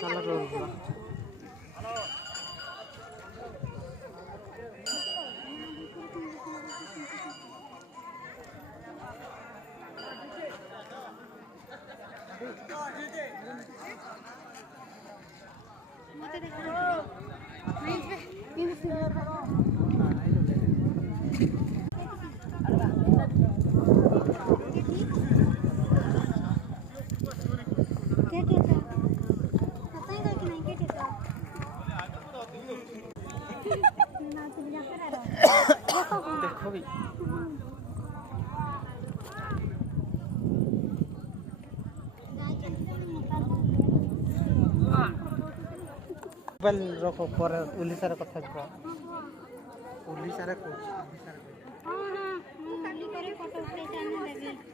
साला रोल पूरा देखो भी बल रखो पर उड़ीसा रे कथा को उड़ीसा रे को हां हां मु काली करे फोटो उठे जाने देबे